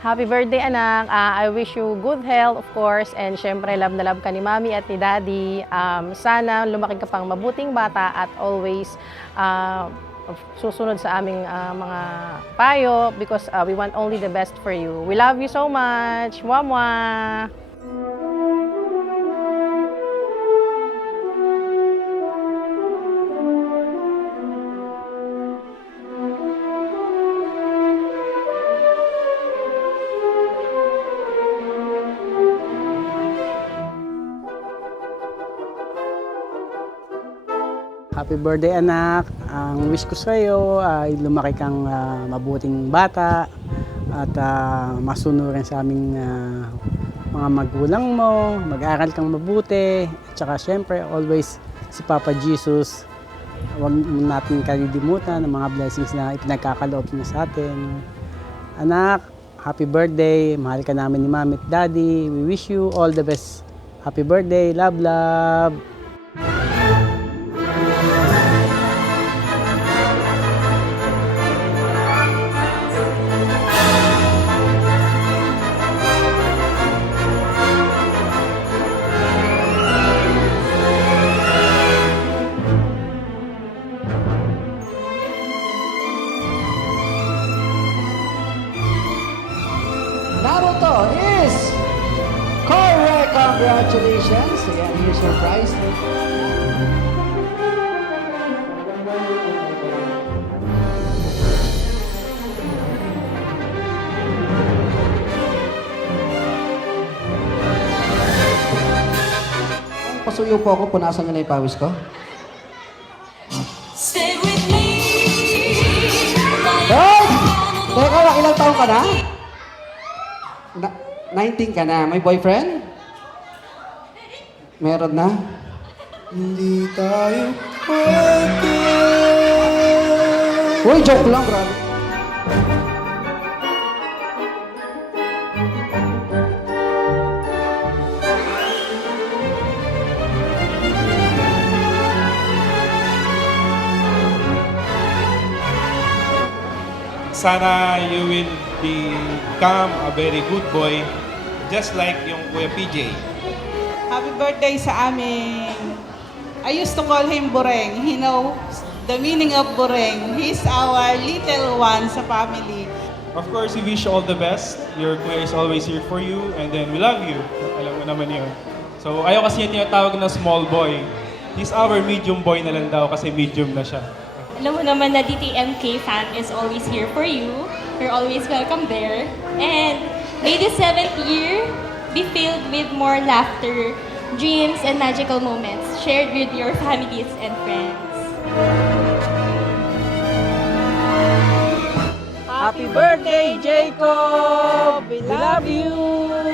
Happy birthday, anak. I wish you good health, of course. And syempre, love na love ka ni Mami at ni Daddy. Sana lumaki ka pang mabuting bata at always susunod sa aming mga payo because we want only the best for you. We love you so much. Mwah, mwah. Happy birthday, anak. Ang wish ko sa iyo ay lumaki kang mabuting bata at masunurin sa aming mga magulang mo, mag-aral kang mabuti at saka syempre always si Papa Jesus. Huwag natin kalilimutan ang mga blessings na ipinagkakaloob niya sa atin. Anak, happy birthday. Mahal ka namin ni Mami at Daddy. We wish you all the best. Happy birthday. Love, love. Naruto is correct. Congratulations. Again, here's your prize. Pasuyo po ako, punasan niyo na yung pawis ko. Stay with me. Hey! Teka lang, ilang taon ka na? 19 ka na. May boyfriend? Meron na? Hindi tayo pwede. Uy, joke lang, bro. Sana you will become a very good boy, just like yung Kuya PJ. Happy birthday sa amin. I used to call him Bureng. He knows the meaning of Bureng. He's our little one sa family. Of course, we wish you all the best. Your Kuya is always here for you, and then we love you. Alam mo naman yun. So, ayaw kasi yung tinatawag na small boy. He's our medium boy na lang daw kasi medium na siya. Alam mo naman na DTMK fan is always here for you. You're always welcome there. And may this 7th year be filled with more laughter, dreams, and magical moments shared with your families and friends. Happy birthday, Jacob! We love you!